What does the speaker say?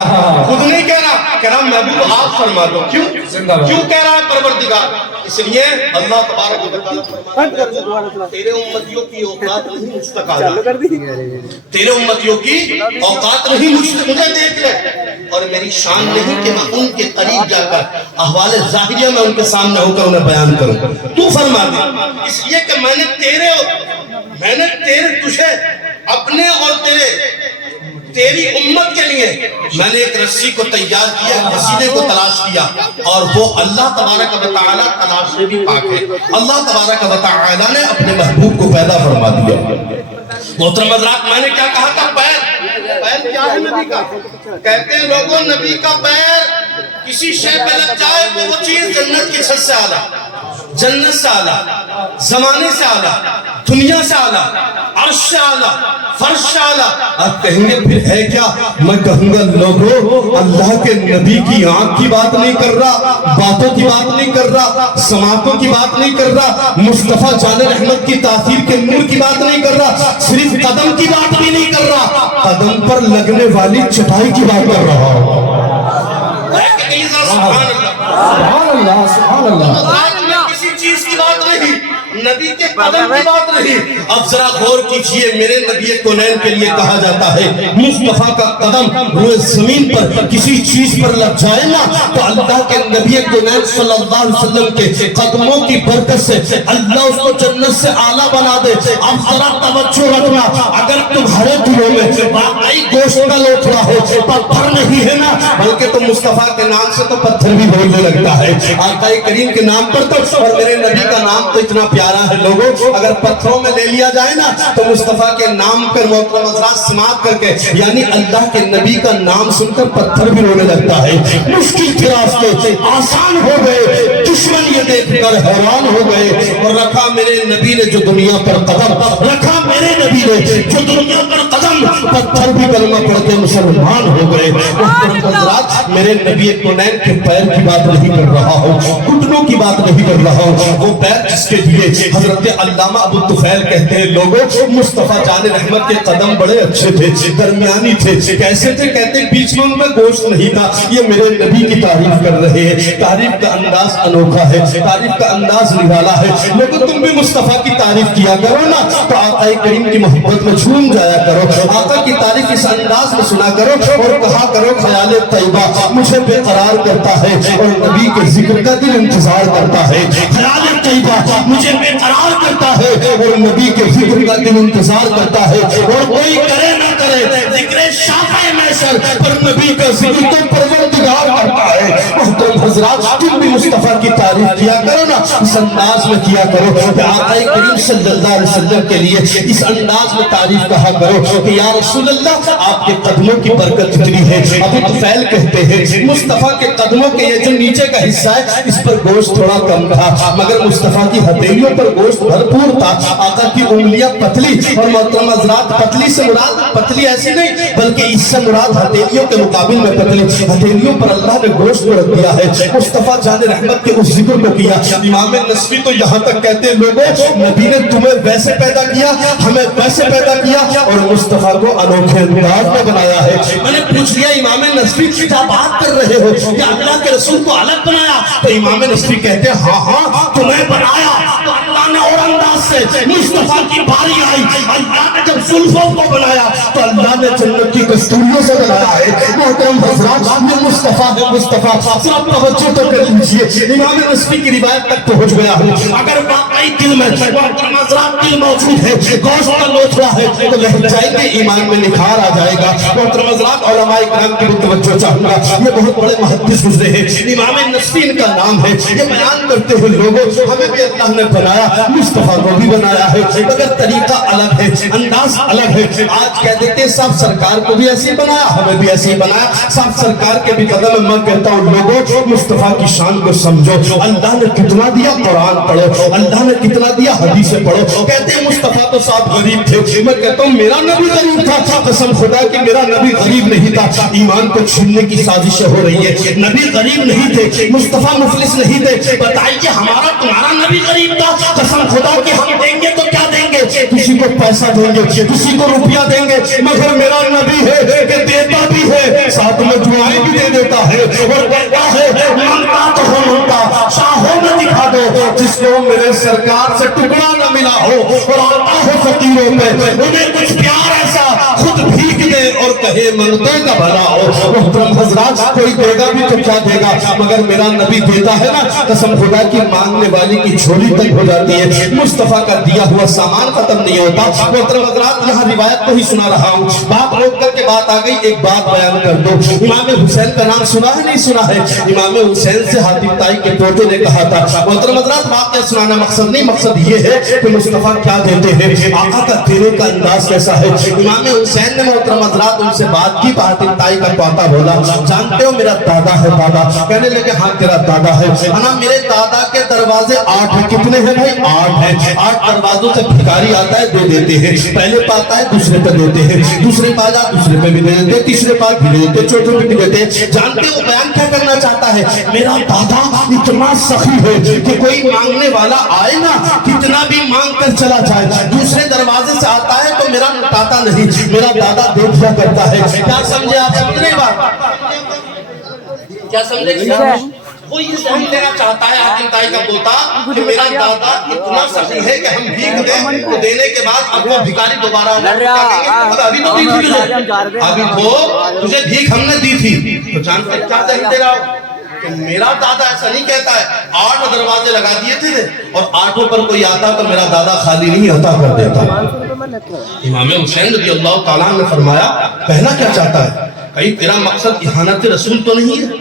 خود نہیں کہہ رہا محبوب آپ فرما دو. کیوں کہہ رہا ہے پروردگار؟ اس لیے اللہ تبارک و تعالیٰ تیرے امتیوں کی اوقات نہیں مجھ تک آ جا، تیرے امتیوں کی اوقات نہیں مجھے دیکھ لے، اور میری شان نہیں کہ میں ان کے قریب جا کر احوال ظاہریہ میں ان کے سامنے ہو کر انہیں بیان کروں. تو فرما دے اس لیے کہ میں نے تجھے اپنے اور تیری امت کے لیے میں نے ایک رسی کو تیار کیا، وسیلے کو تلاش کیا، اور وہ اللہ تبارک و تعالیٰ تلاش سے بھی پاک ہے. اللہ تبارک و تعالیٰ نے اپنے محبوب کو پیدا فرما دیا. محترم حضرات، میں نے کیا کہا تھا؟ پیر کیا ہے نبی کا؟ کہتے ہیں لوگوں نبی کا پیر کسی شے پہ لگ جائے تو وہ چیز جنت کی چھت سے اعلیٰ، جنت سے اعلیٰ، زمانے سے اعلیٰ، دنیا سے اعلیٰ، عرش سے اعلیٰ، فرش سے اعلیٰ. آپ کہیں گے پھر ہے کیا؟ میں کہوں گا لوگوں اللہ کے نبی کی آنکھ کی بات نہیں کر رہا، باتوں کی بات نہیں کر رہا، سماعتوں کی بات نہیں کر رہا، مصطفیٰ جان رحمت کی تاثیر کے نور کی بات نہیں کر رہا، صرف قدم کی بات بھی نہیں کر رہا، قدم پر لگنے والی چٹائی کی بات کر رہا ہوں. سبحان اللہ، سبحان اللہ. کسی چیز کی بات نہیں، نبی کے قدم کی بات نہیں. اب ذرا غور کیجئے، میرے نبی کونین کے لیے کہا جاتا ہے مصطفیٰ کا قدم روئے زمین پر کسی چیز پر لگ جائے نا تو اللہ کے نبی کونین صلی اللہ علیہ وسلم کے قدموں کی برکت سے اللہ اس کو جنت سے اعلیٰ بنا دے. اب ذرا توجہ رکھنا، اگر تمہارے دلوں میں واقعی گوشت کا لوتھڑا ہو، پتھر نہیں ہے نا، بلکہ تو مصطفیٰ کے نام سے تو پتھر بھی بولنے لگتا ہے. آقا کریم کے نام پر تو، اور میرے نبی کا نام تو اتنا پیارا ہے لوگوں، اگر پتھروں میں لے لیا جائے نا تو مصطفیٰ کے نام پر محترم حضرات سماعت کر کے، یعنی اللہ کے نبی کا نام سن کر پتھر بھی رونے لگتا ہے. مشکل کے راستے آسان ہو گئے، دشمن یہ دیکھ کر حیران ہو گئے. اور رکھا میرے نبی نے جو دنیا پر قدم رکھا، میرے نبی نے جو دنیا پر قدم، پتھر بھی کلمہ پڑھ کے مسلمان ہو گئے. محترم حضرات، میرے نبی کونین کے پیر کی بات نہیں کر رہا ہوں، گھٹنوں کی بات نہیں کر رہا ہوں. وہ پیر جس کے لیے حضرت علامہ ابو طفیل کہتے ہیں لوگوں مصطفیٰ جان رحمت کے قدم بڑے اچھے تھے، درمیانی تھے. کیسے تھے؟ کہتے ہیں بیچ میں ان میں گوشت نہیں تھا. یہ میرے نبی کی تعریف کر رہے ہیں. تعریف کا انداز انوکھا ہے، تعریف کا انداز نرالا ہے. لیکن تم بھی مصطفیٰ کی تعریف کیا کرو نا تو آقا کریم کی محبت میں جھوم جایا کرو. آقا کی تعریف اس انداز میں سنا کرو اور کہا کرو خیال طیبہ مجھے بے قرار کرتا ہے اور نبی کے ذکر کا دل انتظار کرتا ہے. خیال طیبہ مجھے بے قرار کرتا ہے اور نبی کے ذکر کا دل انتظار کرتا ہے. اور کوئی کرے نہ کرے ذکر شافع محشر پر نبی کا ذکر تو پروردگار کرتا ہے. محترم حضرات، تم بھی مصطفیٰ کی تعریف کیا کرو نا، اس انداز میں کیا کرو کہ آقا کریم صلی اللہ علیہ وسلم کے لیے اس انداز میں تعریف کہا کرو کہ یا رسول اللہ آپ کے قدموں کی برکت اتنی ہے. ابو طفیل کہتے ہیں مصطفیٰ کے قدموں کے یہ جو نیچے کا حصہ ہے اس پر گوشت تھوڑا کم تھا، مگر مصطفیٰ کی ہتھیلیوں پر گوشت بھرپور تھا. آقا کی انگلیاں پتلی، اور محترم حضرات پتلی سے مراد پتلی ایسی نہیں بلکہ اس سے مراد ہتھیلیوں کے مقابل میں پتلی. ہتھیلیوں پر اللہ نے گوشت کو رکھ دیا ہے. مصطفیٰ جان رحمت کے اس ذکر کو کیا. امام نصفی تو یہاں تک کہتے ہیں لوگوں نبی نے تمہیں ویسے پیدا کیا، ہمیں ویسے پیدا کیا اور مصطفیٰ کو انوکھے انداز میں بنایا ہے. میں نے پوچھ لیا امام نصفی کیا بات کر رہے ہو کہ اللہ کے رسول کو الگ بنایا؟ تو امام نصفی کہتے ہیں ہاں تمہیں بنایا تو اللہ نے اور انداز سے. مصطفیٰ کی باری آئی، اللہ نے جب زلفوں کو بنایا تو اللہ نے جنت کی کستوریوں سے بنایا ہے. محترم حضرات، یہ مصطفیٰ ہے. مصطفیٰ صرف توجہ تو کر لیجیے، امام نصفی کی روایت تک پہنچ گیا ہوں. اگر واقعی دل میں محترم حضرات دل موجود ہے، گوشت کا لوتھڑا ہے تو لہج جائے گے، ایمان میں نکھار آ جائے گا. محترم حضرات علماء کرام کی بھی توجہ چاہوں گا. یہ بہت بڑے محدث گزرے ہیں، امام نصفی ان کا نام ہے. یہ بیان کرتے ہوئے لوگوں ہمیں بھی اللہ نے بنایا، مصطفیٰ کو بھی بنایا ہے، مگر طریقہ الگ ہے، انداز الگ ہے. آج کہہ دیتے ہیں صاحب سرکار کو بھی ایسے بنایا، ہمیں بھی ایسے ہی بنایا. صاحب سرکار کے بھی قدم میں کہتا ہوں لوگوں مصطفیٰ کی شان کو سمجھو. اللہ نے کتنا دیا قرآن پڑھو، اللہ نے کتنا دیا حدیثیں پڑھو. کہتے ہیں مصطفیٰ تو صاحب غریب تھے، میں کہتا ہوں میرا نبی غریب تھا. قسم خدا کہ میرا نبی غریب نہیں تھا. ایمان کو چھیننے کی سازشیں ہو رہی ہے. نبی غریب نہیں تھے، مصطفیٰ مفلس نہیں تھے. بتائیے ہمارا تمہارا نبی غریب تھا. قسم خدا کہ ہم دیں گے تو کیا دیں گے؟ کسی کو پیسہ دیں گے، کسی کو روپیہ دیں گے، مگر میرا نبی ہے کہ دیتا بھی ہے، ساتھ میں دعائیں بھی دے دیتا ہے، اور کہتا ہے مانگتا تو ہو منگتا، چاہو میں دکھا دو، جس کو میرے سرکار سے ٹکڑا نہ ملا ہو اور آتا ہو فقیروں پہ، انہیں کچھ پیار ایسا خود بھیگ دے اور کہے منگتے کا بھلا ہو۔ محترم حضرات، کوئی دے گا بھی تو کیا دے گا، مگر میرا نبی دیتا ہے نا، قسم خدا کی مانگنے والی کی جھولی تک ہو جاتی ہے، مصطفیٰ کا دیا ہوا سامان ختم نہیں ہوتا۔ محترم حضرات، یہاں روایت کو ہی سنا رہا ہوں، بات روک کر کے بات آ گئی، ایک بات بیان کر دو۔ امام حسین کا نام سنا ہے نہیں سنا ہے؟ امام حسین سے حاتم طائی کے پوتے نے کہا تھا۔ محترم حضرات، واقعہ سنانا مقصد نہیں، مقصد یہ ہے کہ مصطفیٰ کیا دیتے ہیں، آقا کا دینے کا انداز کیسا ہے۔ امام حسین نے محترم حضرات ان سے بات کی، حاتم طائی کا پوتا بولا جانتے ہو میرا دادا ہے دادا؟ کہنے لگے ہاں تیرا دادا ہے۔ انا میرے دادا کے دروازے 8 ہیں، کتنے ہیں بھائی؟ 8 ہیں، 8 دروازوں سے بھکاری آتا ہے دے دیتے ہیں، پہلے پاتا ہے دوسرے پہ دیتے ہیں، دوسرے پا جا دوسرے پہ بھی دے دیتے، تیسرے پا بھی دے دیتے، چوتھے پہ بھی دیتے ہیں۔ جانتے ہو بیان کیا کرنا چاہتا ہے؟ میرا دادا اتنا سخی ہے کہ کوئی مانگنے والا آئے نا، کتنا بھی مانگ کر چلا جائے، دوسرے دروازے سے آتا ہے تو میرا لٹاتا نہیں، میرا دادا دیکھ لیا کرتا ہے۔ کیا سمجھے آپ؟ سمجھ رہے بات؟ کیا سمجھے؟ وہ یہ ذہن لینا چاہتا ہے حاتم طائی کا پوتا کہ میرا دادا اتنا سخی ہے کہ ہم بھیک دیں تو دینے کے بعد اب وہ بھکاری دوبارہ ابھی تو دی تھی تجھے، ابھی تو تجھے بھیک ہم نے دی تھی، تو جانتے کیا ذہن دے رہا ہو کہ میرا دادا ایسا نہیں کہتا ہے 8 دروازے لگا دیے تھے اور 8 پر کوئی آتا تو میرا دادا خالی نہیں عطا کر دیتا۔ امام حسین رضی اللہ تعالیٰ نے فرمایا کہنا کیا چاہتا ہے؟ کہیں تیرا مقصد اہانت رسول تو نہیں ہے؟